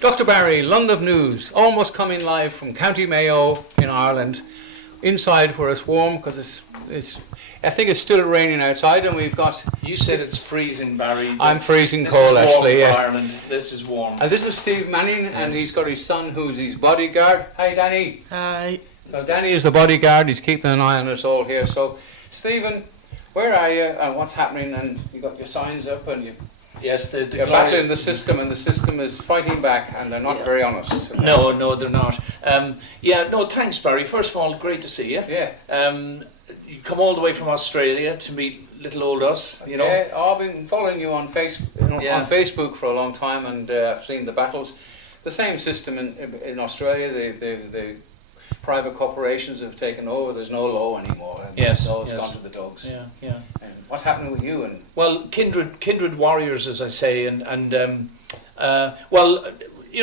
Dr. Barry, London News, almost coming live from County Mayo in Ireland, inside where it's warm because I think it's still raining outside, and we've got. You said it's freezing, Barry. I'm freezing cold, actually. This is warm yeah. for Ireland. This is warm. And this is Steve Manning, Yes. and he's got his son, who's his bodyguard. Hi, Danny. Hi. So Danny is the bodyguard. He's keeping an eye on us all here. So, Stephen, where are you, and what's happening? And you got your signs up, and Yes, you're battling the system, and the system is fighting back, and they're not very honest. No, they're not. Thanks, Barry. First of all, great to see you. Yeah. You come all the way from Australia to meet little old us, you know. Yeah, I've been following you on Facebook for a long time, and I've seen the battles. The same system in Australia. The private corporations have taken over. There's no law anymore. And Yes, it's all yes. gone to the dogs. Yeah. And what's happening with you? And Well, kindred warriors, as I say, and you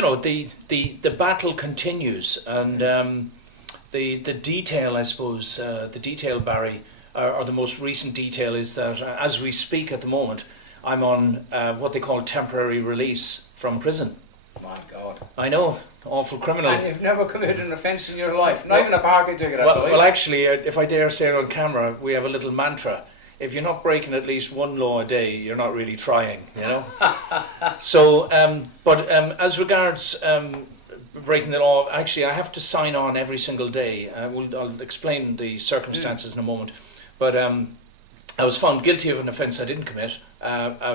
know, the battle continues, and the detail, I suppose, the detail, Barry, or the most recent detail is that as we speak at the moment, I'm on what they call temporary release from prison. my God, I know, awful criminal. and you've never committed an offence in your life, not even a parking ticket. I believe. Well, actually, if I dare say it on camera, we have a little mantra. If you're not breaking at least one law a day, you're not really trying, you know. So, as regards breaking the law, actually, I have to sign on every single day. I'll explain the circumstances in a moment. But I was found guilty of an offence I didn't commit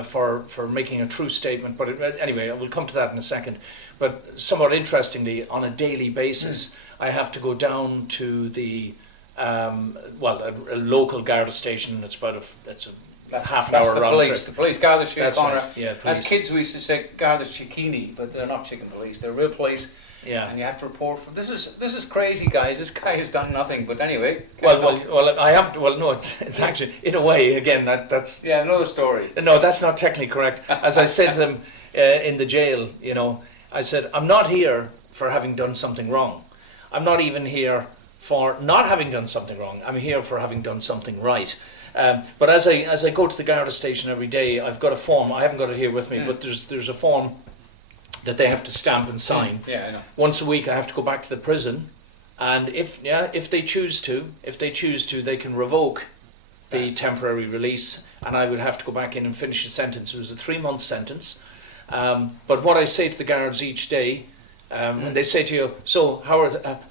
for making a true statement. But anyway, I will come to that in a second. But somewhat interestingly, on a daily basis, I have to go down to the a local Garda station. It's about a half an hour round trip. The police, Garda That's Síochána. right, yeah, As police. kids, we used to say Garda Síochána, but they're not chicken police. They're real police, Yeah. and you have to report. This is crazy, guys. This guy has done nothing. But anyway. Well, I have to. Well, no, it's actually in a way again that's Yeah, another story. no, that's not technically correct. As I said to them in the jail, you know, I said I'm not here for having done something wrong. I'm not even here for not having done something wrong. I'm here for having done something right. But as I go to the Garda station every day, I've got a form. I haven't got it here with me, but there's a form that they have to stamp and sign. Yeah, I know. Once a week, I have to go back to the prison, and if they choose to, they can revoke the temporary release, and I would have to go back in and finish the sentence. It was a 3-month sentence. But what I say to the guards each day. When they say to you, so how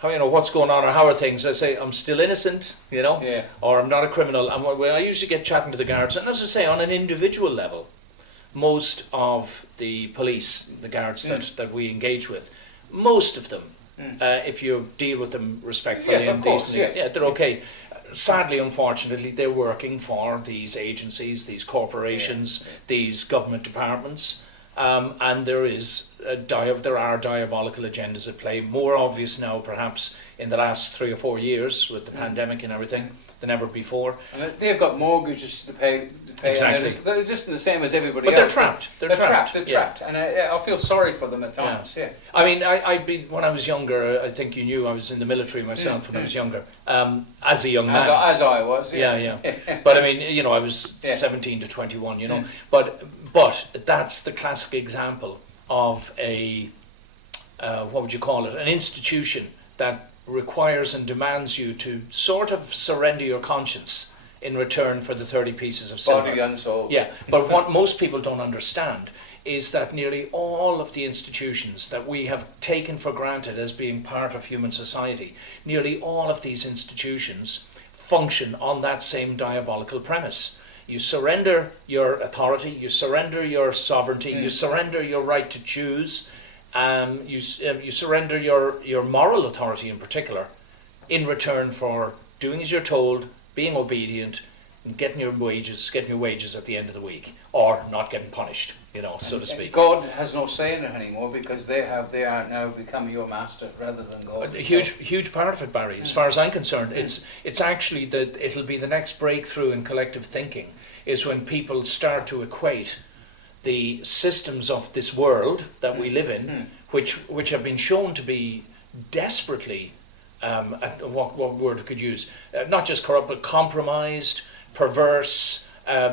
you know what's going on or how are things? I say I'm still innocent, you know, or I'm not a criminal. And I usually get chatting to the guards, and as I say, on an individual level, most of the police, the guards that we engage with, most of them, if you deal with them respectfully and decently, they're okay. Sadly, unfortunately, they're working for these agencies, these corporations, these government departments. And there are diabolical agendas at play, more obvious now perhaps in the last 3 or 4 years with the pandemic and everything than ever before. And they've got mortgages to pay. Exactly. And they're just the same as everybody But else. they're trapped. They're trapped. And I feel sorry for them at times. Yeah. I mean, when I was younger, I think you knew I was in the military myself when I was younger, as a young man. As I was. Yeah. But I mean, you know, I was 17 to 21. You know, but that's the classic example of a what would you call it? An institution that requires and demands you to sort of surrender your conscience in return for the 30 pieces of silver. Body and soul. Yeah, but what most people don't understand is that nearly all of the institutions that we have taken for granted as being part of human society, nearly all of these institutions function on that same diabolical premise. You surrender your authority, you surrender your sovereignty, you surrender your right to choose, you surrender your moral authority in particular, in return for doing as you're told, being obedient, and getting your wages at the end of the week, or not getting punished, you know, so to speak. God has no say in it anymore because they are now become your master rather than God. A huge part of it, Barry. As far as I'm concerned, it's actually that it'll be the next breakthrough in collective thinking is when people start to equate the systems of this world that we live in, which have been shown to be desperately, what word could use? Not just corrupt, but compromised, perverse,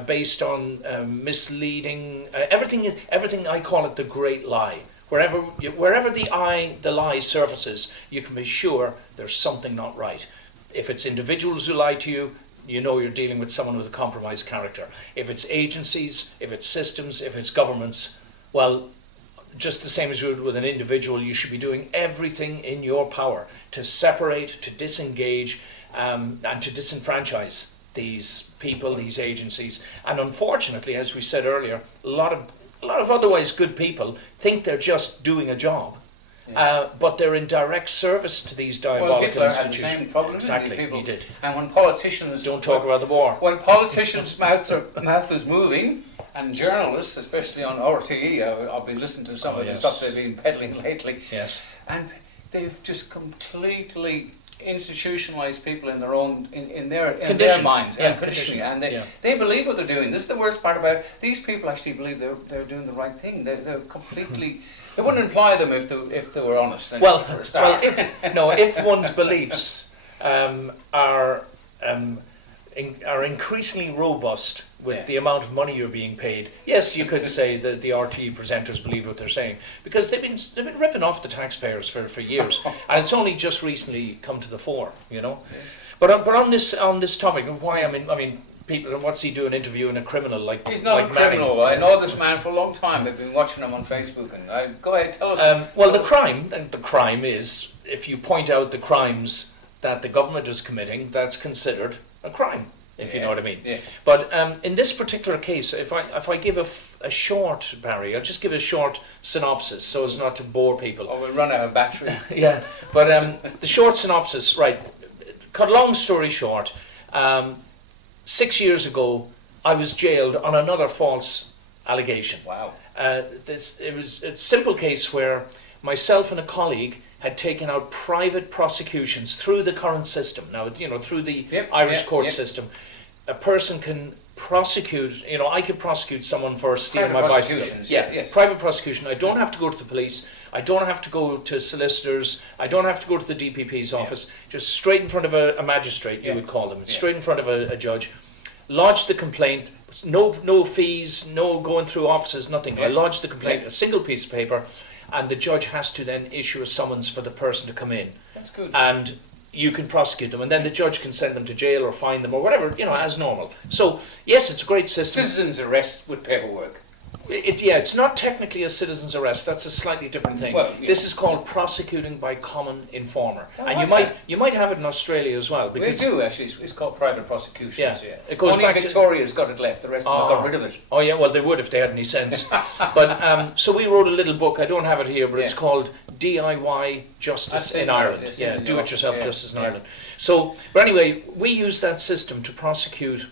based on misleading. Everything I call it the great lie, wherever the lie surfaces, you can be sure there's something not right. If it's individuals who lie to you, you know you're dealing with someone with a compromised character. If it's agencies, if it's systems, if it's governments, well, just the same as you would with an individual, you should be doing everything in your power to separate, to disengage, and to disenfranchise these people, these agencies. And unfortunately, as we said earlier, a lot of otherwise good people think they're just doing a job. But they're in direct service to these diabolical institutions. Had the same problem. Exactly, People. he did. And when politicians don't talk about the war. When politicians' mouth is moving, and journalists, especially on RTE, I've been listening to some of the stuff they've been peddling lately. Yes. And they've just completely institutionalized people in their own in their minds and conditioning, and they believe what they're doing. This is the worst part about it. These people actually believe they're doing the right thing. They're completely. It wouldn't imply them if they were honest. If one's beliefs are increasingly robust with the amount of money you're being paid, yes, you could say that the RTE presenters believe what they're saying, because they've been ripping off the taxpayers for years, and it's only just recently come to the fore, you know. But on this topic, why I mean. People, what's he doing interviewing a criminal like? He's not a criminal. I know this man for a long time. I've been watching him on Facebook, and go ahead, tell us. Well, the crime is, if you point out the crimes that the government is committing, that's considered a crime, if you know what I mean. Yeah. But in this particular case, if I give a short, Barry, I'll just give a short synopsis so as not to bore people. Oh, we'll run out of battery. Yeah, but the short synopsis, right? Cut long story short. 6 years ago, I was jailed on another false allegation. Wow. It was a simple case where myself and a colleague had taken out private prosecutions through the current system. Now, through the Irish court system, a person can prosecute. I could prosecute someone for stealing my bicycle. Private prosecution. I don't have to go to the police. I don't have to go to solicitors. I don't have to go to the DPP's office. Just straight in front of a magistrate, you would call them. Straight in front of a judge. Lodge the complaint. No fees, no going through offices, nothing. I lodge the complaint, a single piece of paper, and the judge has to then issue a summons for the person to come in. That's good. And you can prosecute them, and then the judge can send them to jail or fine them or whatever, as normal. So, yes, it's a great system. Citizen's arrest with paperwork. It's not technically a citizen's arrest. That's a slightly different thing. Well, this is called prosecuting by common informer, and you might have it in Australia as well. Because we do actually. It's called private prosecutions. Yeah. It goes Only back Victoria's got it left. The rest of them got rid of it. Oh yeah, well they would if they had any sense. But so we wrote a little book. I don't have it here, but it's called DIY Justice in Ireland. Do-it-yourself justice in Ireland. So, but anyway, we use that system to prosecute.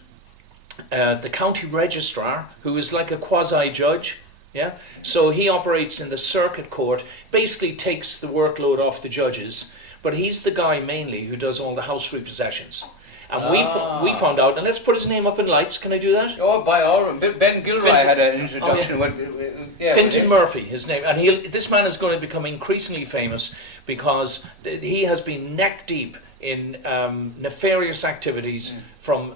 The county registrar, who is like a quasi-judge, so he operates in the circuit court, basically takes the workload off the judges, but he's the guy mainly who does all the house repossessions. And we found out, and let's put his name up in lights, can I do that? Oh, by all means. Ben Gilroy had an introduction. Fintan Murphy, his name. And this man is going to become increasingly famous because he has been neck deep in nefarious activities from,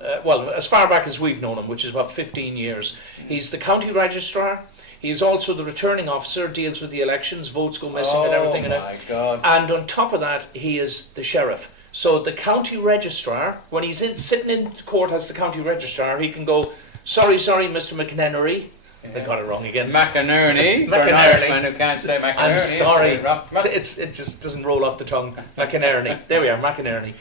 as far back as we've known him, which is about 15 years. He's the county registrar. He's also the returning officer, deals with the elections, votes go missing and everything. God. And on top of that, he is the sheriff. So the county registrar, when he's sitting in court as the county registrar, he can go, sorry, Mr. McNennery. I got it wrong again. McInerney. For an Irishman who can't say McInerney. I'm sorry. It just doesn't roll off the tongue. McInerney. There we are, McInerney.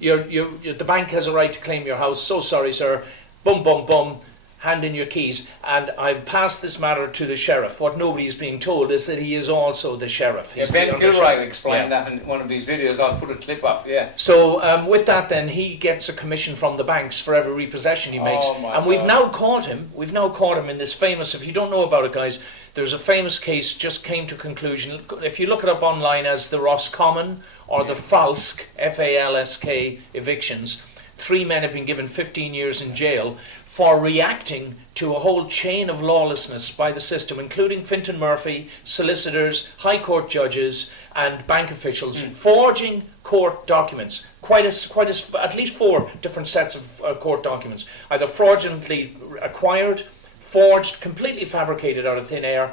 The bank has a right to claim your house. So sorry, sir. Bum, bum, bum. Hand in your keys. And I've passed this matter to the sheriff. What nobody is being told is that he is also the sheriff. Ben Gilroy explained that in one of these videos. I'll put a clip up. Yeah. So with that, then he gets a commission from the banks for every repossession he makes. And we've now caught him. We've now caught him in this famous. If you don't know about it, guys, there's a famous case just came to conclusion. If you look it up online as the Roscommon or the Falsk (FALSK) evictions, 3 men have been given 15 years in jail for reacting to a whole chain of lawlessness by the system, including Fintan Murphy, solicitors, high court judges and bank officials, forging court documents, at least 4 different sets of court documents, either fraudulently acquired, forged, completely fabricated out of thin air,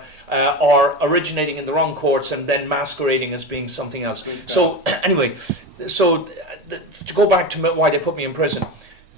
or originating in the wrong courts and then masquerading as being something else. So anyway, to go back to why they put me in prison,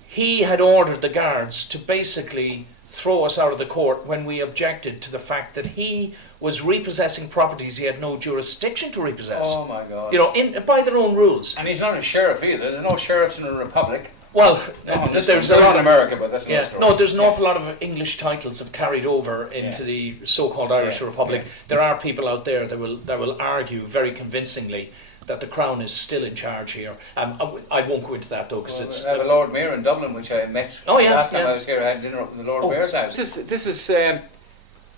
he had ordered the guards to basically throw us out of the court when we objected to the fact that he was repossessing properties he had no jurisdiction to repossess. Oh my God. You know, by their own rules. And he's not a sheriff either. There's no sheriffs in the Republic. Well, there's a lot in America, but that's another story. No, there's an awful lot of English titles have carried over into the so-called Irish Republic. There are people out there that will argue very convincingly that the Crown is still in charge here. I won't go into that though, because it's. I have a Lord Mayor in Dublin, which I met last time I was here. I had dinner at the Lord Mayor's house. This is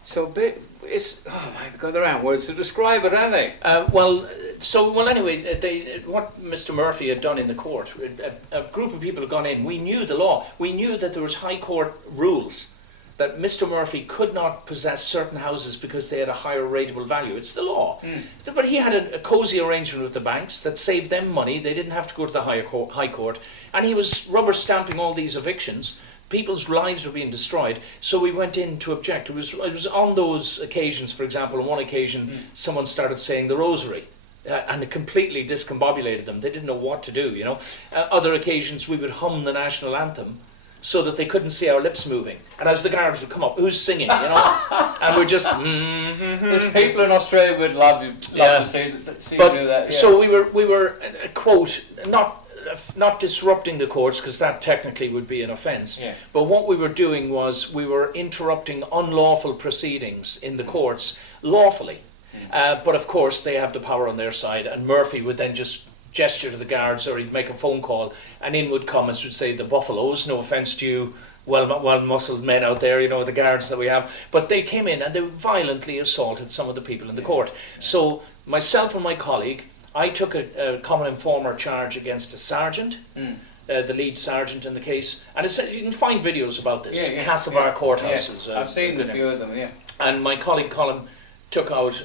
so big. It's my God, there aren't words to describe it, are they? Anyway, what Mr. Murphy had done in the court, a group of people had gone in. We knew the law. We knew that there was High Court rules that Mr. Murphy could not possess certain houses because they had a higher rateable value. It's the law. But he had a cosy arrangement with the banks that saved them money. They didn't have to go to the High Court. And he was rubber stamping all these evictions. People's lives were being destroyed, so we went in to object. It was on those occasions, for example, on one occasion, someone started saying the rosary, and it completely discombobulated them. They didn't know what to do, you know. Other occasions, we would hum the national anthem so that they couldn't see our lips moving. And as the guards would come up, who's singing, you know? And we're just... There's people in Australia would love to see you do that. Yeah. So we were quote, not disrupting the courts, because that technically would be an offence. But what we were doing was we were interrupting unlawful proceedings in the courts lawfully. But of course they have the power on their side, and Murphy would then just gesture to the guards, or he'd make a phone call, and in would come, as would say, the buffaloes, no offence to you well-muscled men out there, you know, the guards that we have. But they came in and they violently assaulted some of the people in the court. So myself and my colleague, I took a common informer charge against a sergeant, the lead sergeant in the case, and you can find videos about this. Castlebar courthouses. I've seen a few of them. And my colleague Colin took out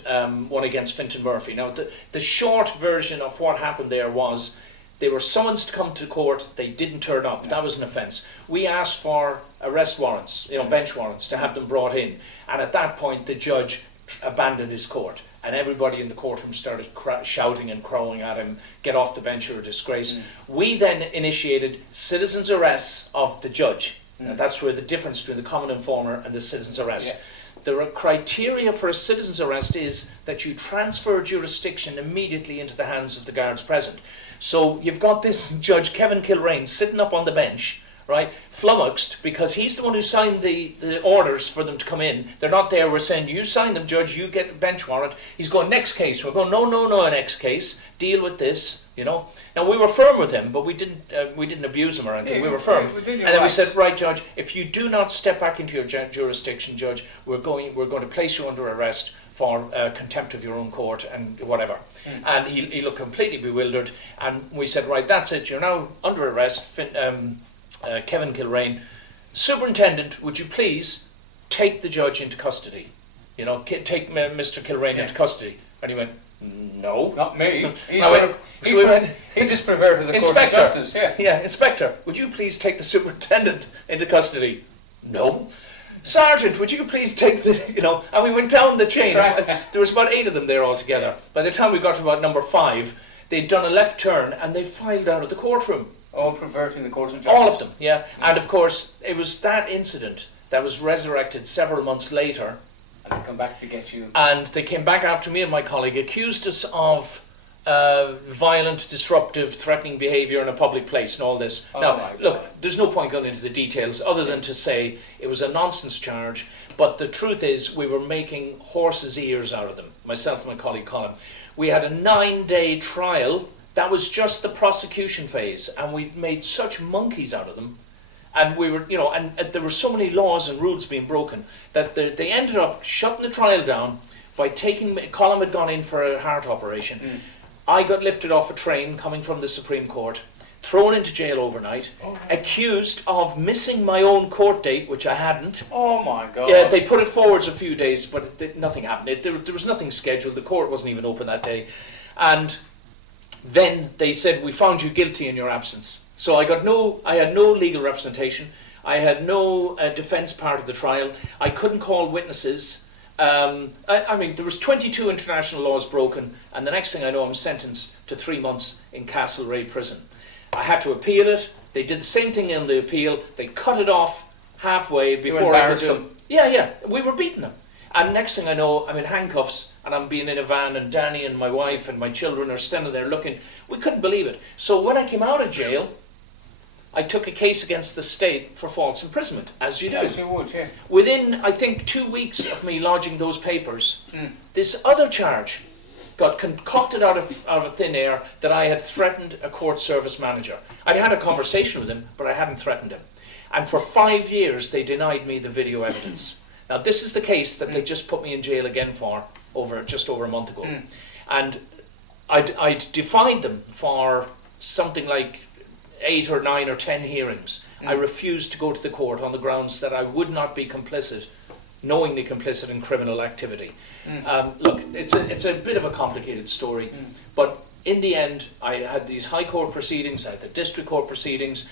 one against Fintan Murphy. Now, the short version of what happened there was they were summoned to come to court. They didn't turn up. That was an offence. We asked for arrest warrants, bench warrants, to have them brought in, and at that point the judge abandoned his court. And everybody in the courtroom started shouting and crowing at him, "Get off the bench, you're a disgrace." We then initiated citizens' arrests of the judge. And that's where the difference between the common informer and the citizens' arrest. The criteria for a citizen's arrest is that you transfer jurisdiction immediately into the hands of the guards present. So you've got this judge, Kevin Kilrain, sitting up on the bench, right, flummoxed, because he's the one who signed the orders for them to come in. They're not there. We're saying, you sign them, judge, you get the bench warrant. He's going, next case. We're going, no, next case. Deal with this, you know. Now, we were firm with him, but we didn't abuse him or anything. We were firm. And then we said, right, judge, if you do not step back into your jurisdiction, judge, we're going to place you under arrest for contempt of your own court and whatever. And he looked completely bewildered. And we said, right, that's it. You're now under arrest. Kevin Kilrain, superintendent, would you please take the judge into custody? You know, take Mr. Kilrain into custody. And he went, no. Not me. He just preferred to the Court of Justice. Inspector, would you please take the superintendent into custody? No. Sergeant, would you please take the, and we went down the chain. There was about 8 of them there altogether. By the time we got to about number 5, they'd done a left turn and they filed out of the courtroom. All perverting the Court of Justice. All of them, yeah. And of course, it was that incident that was resurrected several months later. And they come back to get you. And they came back after me and my colleague, accused us of violent, disruptive, threatening behaviour in a public place and all this. Now, look, there's no point going into the details other than to say it was a nonsense charge. But the truth is, we were making horses' ears out of them, myself and my colleague Colin. We had a 9-day trial. That was just the prosecution phase, and we made such monkeys out of them, and we were, and there were so many laws and rules being broken that they ended up shutting the trial down by Colin had gone in for a heart operation. I got lifted off a train coming from the Supreme Court, thrown into jail overnight, accused of missing my own court date, which I hadn't. Oh my God. Yeah, they put it forwards a few days, but nothing happened. There was nothing scheduled. The court wasn't even open that day, and then they said, we found you guilty in your absence. So I had no legal representation. I had no defence part of the trial. I couldn't call witnesses. I mean, there was 22 international laws broken, and the next thing I know, I'm sentenced to 3 months in Castlereagh prison. I had to appeal it. They did the same thing in the appeal. They cut it off halfway before I could do it. Yeah, we were beating them. And next thing I know, I'm in handcuffs, and I'm being in a van, and Danny and my wife and my children are standing there looking. We couldn't believe it. So when I came out of jail, I took a case against the state for false imprisonment, as you do. As you would, yeah. Within, I think, 2 weeks of me lodging those papers, this other charge got concocted out of thin air that I had threatened a court service manager. I'd had a conversation with him, but I hadn't threatened him. And for 5 years, they denied me the video evidence. Now, this is the case that they just put me in jail again for just over a month ago. And I'd defied them for something like 8 or 9 or 10 hearings. I refused to go to the court on the grounds that I would not be knowingly complicit in criminal activity. Look, it's a bit of a complicated story, but in the end, I had these high court proceedings, I had the district court proceedings.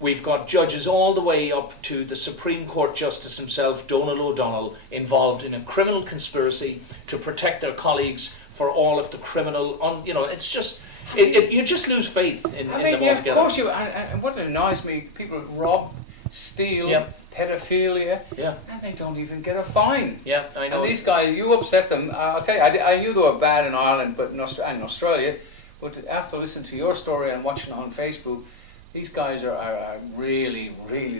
We've got judges all the way up to the Supreme Court Justice himself, Donald O'Donnell, involved in a criminal conspiracy to protect their colleagues for all of the criminal, it's just, you just lose faith in them altogether. Of course you, and what annoys me, people rob, steal, pedophilia, and they don't even get a fine. Yeah, I know. And these guys, you upset them. I'll tell you, I knew they were bad in Ireland, but in Australia, but after listening to your story and watching on Facebook, these guys are really,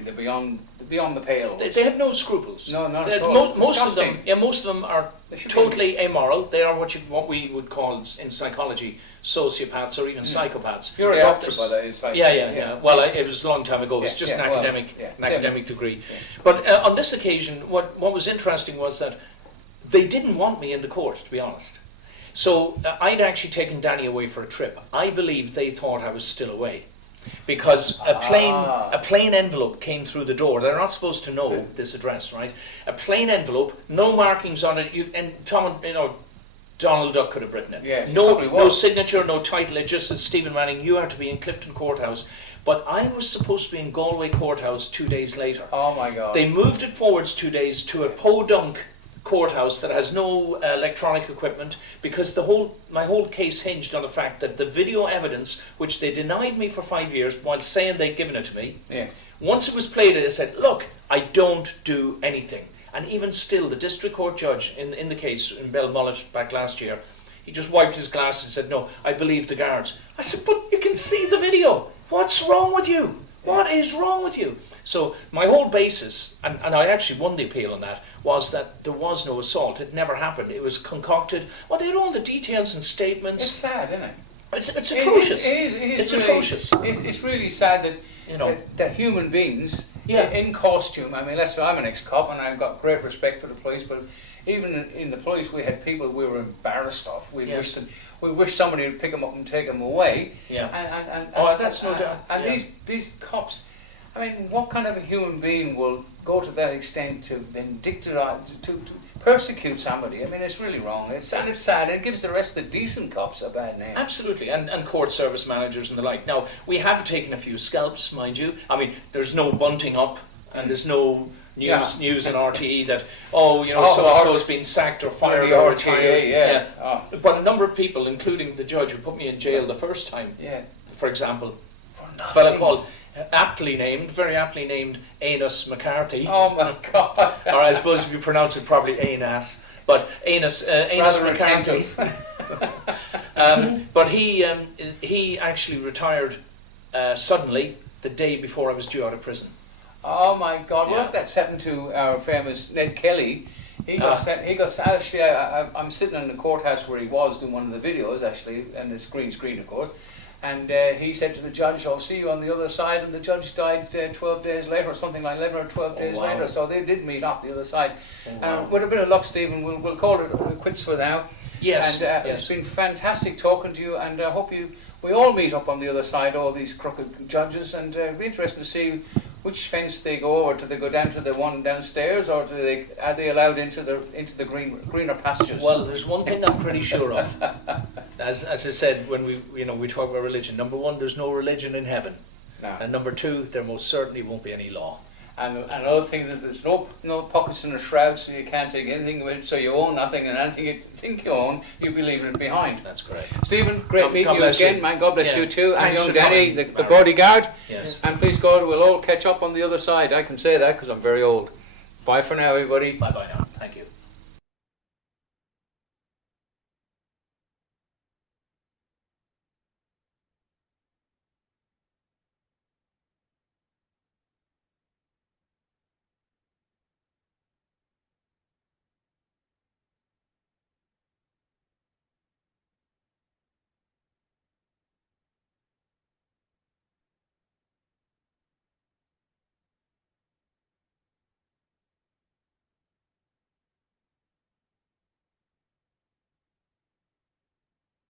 they're beyond the pale. They have no scruples. No, not at all. Most of them are totally immoral. They are what we would call in psychology sociopaths or even psychopaths. You're a doctor, by the way. Like, yeah. Well, it was a long time ago. It was just an academic degree. Yeah. But on this occasion, what was interesting was that they didn't want me in the court, to be honest. So I'd actually taken Danny away for a trip. I believe they thought I was still away, because a plain envelope came through the door. They're not supposed to know this address, right? A plain envelope, no markings on it. Donald Duck could have written it. Yes, no signature, no title. It just says Stephen Manning. You are to be in Clifton Courthouse. But I was supposed to be in Galway Courthouse 2 days later. Oh my God! They moved it forwards 2 days to a podunk courthouse that has no electronic equipment, because my whole case hinged on the fact that the video evidence, which they denied me for 5 years while saying they'd given it to me, once it was played, they said, look, I don't do anything. And even still, the district court judge in the case in Belmullet back last year, he just wiped his glass and said, no, I believe the guards. I said, but you can see the video. What's wrong with you? What is wrong with you? So my whole basis, and I actually won the appeal on that, was that there was no assault. It never happened. It was concocted. Well, they had all the details and statements. It's sad, isn't it? It's atrocious. It's atrocious. It's really sad that that human beings in costume. I mean, I'm an ex-cop and I've got great respect for the police, but even in the police, we had people we were embarrassed of. We wished somebody would pick them up and take them away. Yeah. And that's no doubt. And these cops. I mean, what kind of a human being will go to that extent to to persecute somebody? I mean, it's really wrong. It's sad. It gives the rest of the decent cops a bad name. Absolutely, and court service managers and the like. Now, we have taken a few scalps, mind you. I mean, there's no bunting up, and there's no news in RTE that so-and-so's been sacked or fired or retired. But a number of people, including the judge who put me in jail the first time, for example, a fellow called very aptly named Anas McCarthy. Oh my God! Or I suppose if you pronounce it properly, Anas. But Anas McCarthy. But he actually retired suddenly the day before I was due out of prison. Oh my God! What if that's happened to our famous Ned Kelly? He got actually. I'm sitting in the courthouse where he was doing one of the videos actually, and it's green screen, of course. And he said to the judge, I'll see you on the other side, and the judge died 12 days later, or something like 11 or 12 days later, so they did meet up the other side. With a bit of luck, Stephen, we'll call it quits for now. Yes. And it's been fantastic talking to you, and I hope we all meet up on the other side, all these crooked judges, and it'll be interesting to see which fence they go over. Do they go down to the one downstairs, or are they allowed into the greener pastures? Well, there's one thing I'm pretty sure of. As I said, when we talk about religion, number one, there's no religion in heaven. No. And number two, there most certainly won't be any law. And another thing, that there's no pockets in the shroud, so you can't take anything with it, so you own nothing, and anything you think you own, you'll be leaving it behind. That's correct. Stephen, great God meeting you bless again, you. man. God bless Yeah. you too. And Thanks young for Danny, coming, the Barry. bodyguard. Yes. And please God, we'll all catch up on the other side. I can say that because I'm very old. Bye for now, everybody. Bye bye now. Thank you.